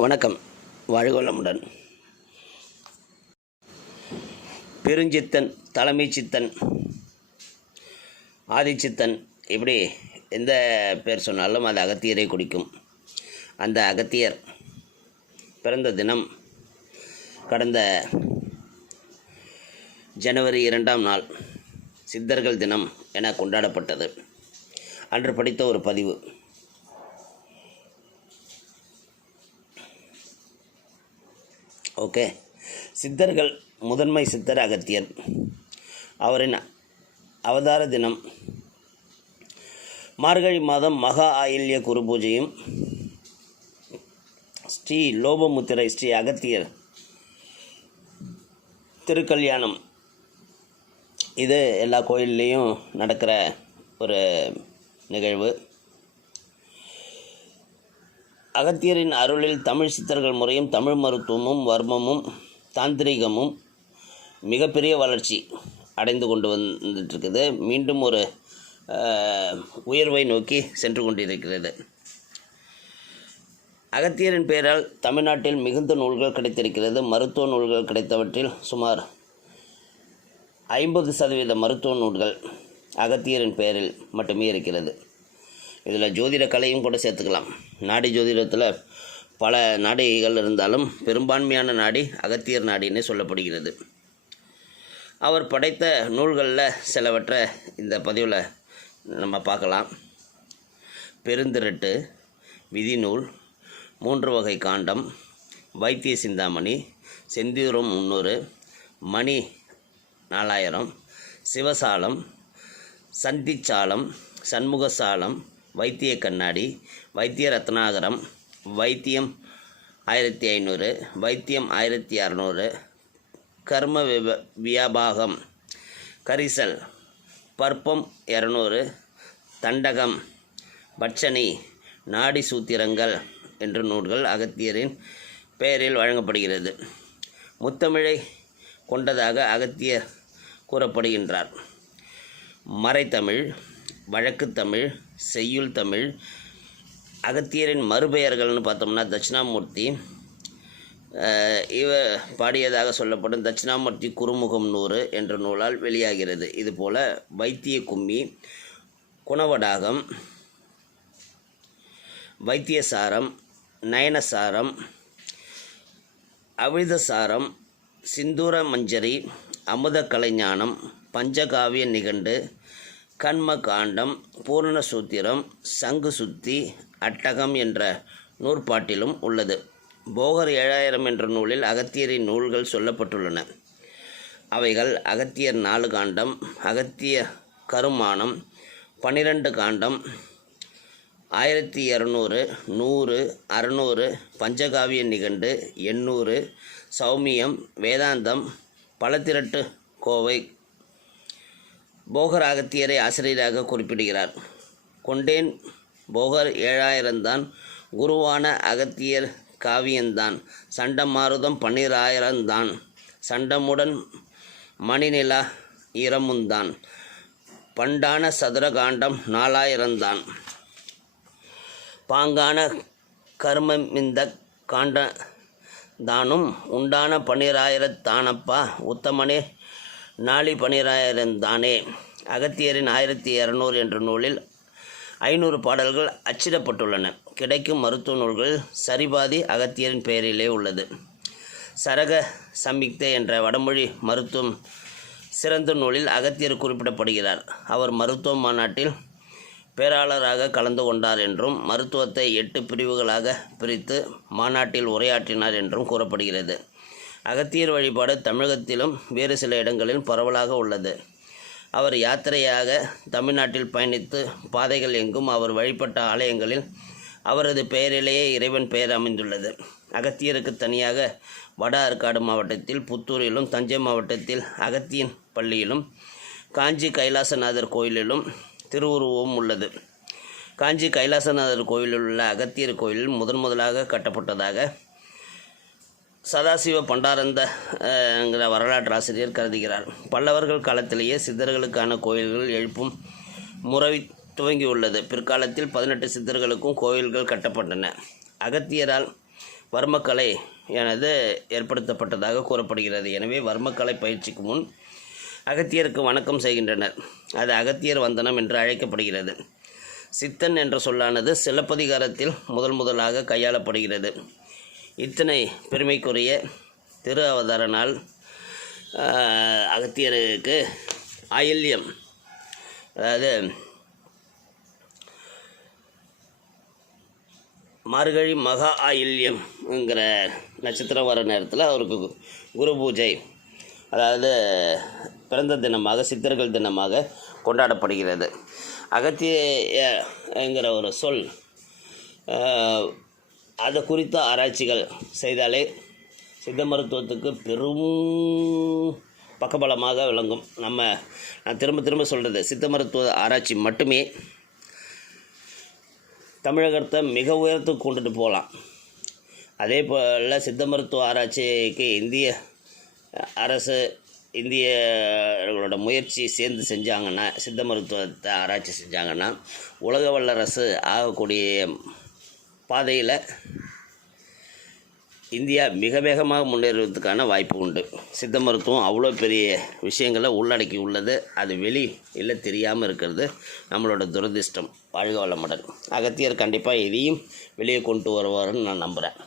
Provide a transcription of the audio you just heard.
வணக்கம். வாழ்கோளமுடன். பெருஞ்சித்தன் தலைமை சித்தன் ஆதிச்சித்தன் இப்படி எந்த பேர் சொன்னாலும் அது அகத்தியரை குடிக்கும் அந்த அகத்தியர் பிறந்த தினம் கடந்த ஜனவரி இரண்டாம் நாள் சித்தர்கள் தினம் என கொண்டாடப்பட்டது. அன்று படித்த ஒரு பதிவு. ஓகே. சித்தர்கள் முதன்மை சித்தர் அகத்தியர். அவரின் அவதார தினம். மார்கழி மாதம் மகா ஆயில்ய குரு பூஜையும் ஸ்ரீ லோபமுத்திரை ஸ்ரீ அகத்தியர் திருக்கல்யாணம். இது எல்லா கோயில்லையும் நடக்கிற ஒரு நிகழ்வு. அகத்தியரின் அருளில் தமிழ் சித்தர்கள் முறையும் தமிழ் மருத்துவமும் வர்மமும் தாந்திரிகமும் மிகப்பெரிய வளர்ச்சி அடைந்து கொண்டு வந்துட்டுருக்குது. மீண்டும் ஒரு உயர்வை நோக்கி சென்று கொண்டிருக்கிறது. அகத்தியரின் பெயரால் தமிழ்நாட்டில் மிகுந்த நூல்கள் கிடைத்திருக்கிறது. மருத்துவ நூல்கள் கிடைத்தவற்றில் சுமார் ஐம்பது சதவீத மருத்துவ நூல்கள் அகத்தியரின் பெயரில் மட்டுமே இருக்கிறது. இதில் ஜோதிட கலையும் கூட சேர்த்துக்கலாம். நாடி ஜோதிடத்தில் பல நாடிகள் இருந்தாலும் பெரும்பான்மையான நாடி அகத்தியர் நாடின்னு சொல்லப்படுகிறது. அவர் படைத்த நூல்களில் சிலவற்றை இந்த பதிவில் நம்ம பார்க்கலாம். பெருந்திரட்டு விதிநூல் மூன்று வகை காண்டம் வைத்திய சிந்தாமணி செந்தூரம் முந்நூறு மணி நாலாயிரம் சிவசாலம் சந்திச்சாலம் சண்முகசாலம் வைத்திய கண்ணாடி வைத்திய ரத்னாகரம் வைத்தியம் ஆயிரத்தி ஐநூறு வைத்தியம் ஆயிரத்தி அறநூறு கர்ம விப வியாபாகம் கரிசல் பற்பம் இரநூறு தண்டகம் பட்சணி நாடி சூத்திரங்கள் என்ற நூல்கள் அகத்தியரின் பெயரில் வழங்கப்படுகிறது. முத்தமிழை கொண்டதாக அகத்தியர் கூறப்படுகின்றார். மறைத்தமிழ் வழக்குத்தமிழ் செய்யுள் தமிழ் அகத்தியரின் மறுபெயர்கள்னு பார்த்தோம்னா தட்சிணாமூர்த்தி. இவ பாடியதாக சொல்லப்படும் தட்சிணாமூர்த்தி குறுமுகம் நூறு என்ற நூலால் வெளியாகிறது. இதுபோல் வைத்திய கும்மி குணவடாகம் வைத்தியசாரம் நயனசாரம் அவிழ்தசாரம் சிந்தூர மஞ்சரி அமுத கலைஞானம் பஞ்சகாவிய நிகண்டு கண்ம காண்டம் பூரண சூத்திரம் சங்கு சுத்தி அட்டகம் என்ற நூற்பாட்டிலும் உள்ளது. போகர் ஏழாயிரம் என்ற நூலில் அகத்தியரின் நூல்கள் சொல்லப்பட்டுள்ளன. அவைகள் அகத்தியர் நாலு காண்டம் அகத்திய கருமானம் பன்னிரண்டு காண்டம் ஆயிரத்தி இரநூறு நூறு அறநூறு பஞ்சகாவிய நிகண்டு எண்ணூறு சௌமியம் வேதாந்தம் பலத்திரட்டு கோவை போகர் அகத்தியரை ஆசிரியராக குறிப்பிடுகிறார். கொண்டேன் போகர் ஏழாயிரம்தான் குருவான அகத்தியர் காவியந்தான் சண்டமாருதம் பன்னிராயிரம்தான் சண்டமுடன் மணிநிலா இரமுந்தான் பண்டான சதுரகாண்டம் நாலாயிரம்தான். பாங்கான கர்மமிந்த காண்ட தானும் உண்டான பன்னிராயிரத்தானப்பா உத்தமனே நாளி பன்னிராயிரந்தானே அகத்தியரின் ஆயிரத்தி இரநூறு என்ற நூலில் ஐநூறு பாடல்கள் அச்சிடப்பட்டுள்ளன. கிடைக்கும் மருத்துவ நூல்கள் சரிபாதி அகத்தியரின் பெயரிலே உள்ளது. சரக சம்யுக்தை என்ற வடமொழி மருத்துவம் சிறந்த நூலில் அகத்தியர் குறிப்பிடப்படுகிறார். அவர் மருத்துவ மாநாட்டில் பேராளராக கலந்து கொண்டார் என்றும் மருத்துவத்தை எட்டு பிரிவுகளாக பிரித்து மாநாட்டில் உரையாற்றினார் என்றும் கூறப்படுகிறது. அகத்தியர் வழிபாடு தமிழகத்திலும் வேறு சில இடங்களில் பரவலாக உள்ளது. அவர் யாத்திரையாக தமிழ்நாட்டில் பயணித்து பாதைகள் எங்கும் அவர் வழிபட்ட ஆலயங்களில் அவரது பெயரிலேயே இறைவன் பெயர் அமைந்துள்ளது. அகத்தியருக்கு தனியாக வட ஆற்காடு மாவட்டத்தில் புத்தூரிலும் தஞ்சை மாவட்டத்தில் அகத்தியன் பள்ளியிலும் காஞ்சி கைலாசநாதர் கோயிலிலும் திருவுருவம் உள்ளது. காஞ்சி கைலாசநாதர் கோயிலில் உள்ள அகத்தியர் கோயில் முதன் முதலாக கட்டப்பட்டதாக சதாசிவ பண்டாரந்தங்கிற வரலாற்று ஆசிரியர் கருதுகிறார். பல்லவர்கள் காலத்திலேயே சித்தர்களுக்கான கோயில்கள் எழுப்பும் முறை துவங்கியுள்ளது. பிற்காலத்தில் பதினெட்டு சித்தர்களுக்கும் கோயில்கள் கட்டப்பட்டன. அகத்தியரால் வர்மக்கலை எனது ஏற்படுத்தப்பட்டதாக கூறப்படுகிறது. எனவே வர்மக்கலை பயிற்சிக்கு முன் அகத்தியருக்கு வணக்கம் செய்கின்றனர். அது அகத்தியர் வந்தனம் என்று அழைக்கப்படுகிறது. சித்தன் என்ற சொல்லானது சிலப்பதிகாரத்தில் முதல் முதலாக கையாளப்படுகிறது. இத்தனை பெருமைக்குரிய திரு அவதார நாள் அகத்தியருக்கு ஆயில்யம். அதாவது மார்கழி மகா ஆயில்யம்ங்கிற நட்சத்திரம் வர நேரத்தில் அவருக்கு கு- குரு பூஜை. அதாவது பிறந்த தினமாக சித்தர்கள் தினமாக கொண்டாடப்படுகிறது. அகத்தியங்கிற ஒரு சொல் அதை குறித்த ஆராய்ச்சிகள் செய்தாலே சித்த மருத்துவத்துக்கு பெரும் பக்கபலமாக விளங்கும். நம்ம நான் திரும்ப திரும்ப சொல்கிறது சித்த மருத்துவ ஆராய்ச்சி மட்டுமே. தமிழகத்தை மிக உயரத்துக்கு கொண்டுட்டு போகலாம். அதே போல் சித்த மருத்துவ ஆராய்ச்சிக்கு இந்திய அரசு இந்தியர்களோட முயற்சி சேர்ந்து செஞ்சாங்கன்னா சித்த மருத்துவத்தை ஆராய்ச்சி செஞ்சாங்கன்னா உலக வல்லரசு ஆகக்கூடிய பாதையில் இந்தியா மிக வேகமாக முன்னேறுவதற்கான வாய்ப்பு உண்டு. சித்த மருத்துவம் அவ்வளோ பெரிய விஷயங்களை உள்ளடக்கி உள்ளது. அது வெளி இல்லை தெரியாமல் இருக்கிறது நம்மளோட துரதிர்ஷ்டம். வாழ்க வளமுடன். அகத்தியர் கண்டிப்பாக இதையும் வெளியே கொண்டு வருவாருன்னு நான் நம்புகிறேன்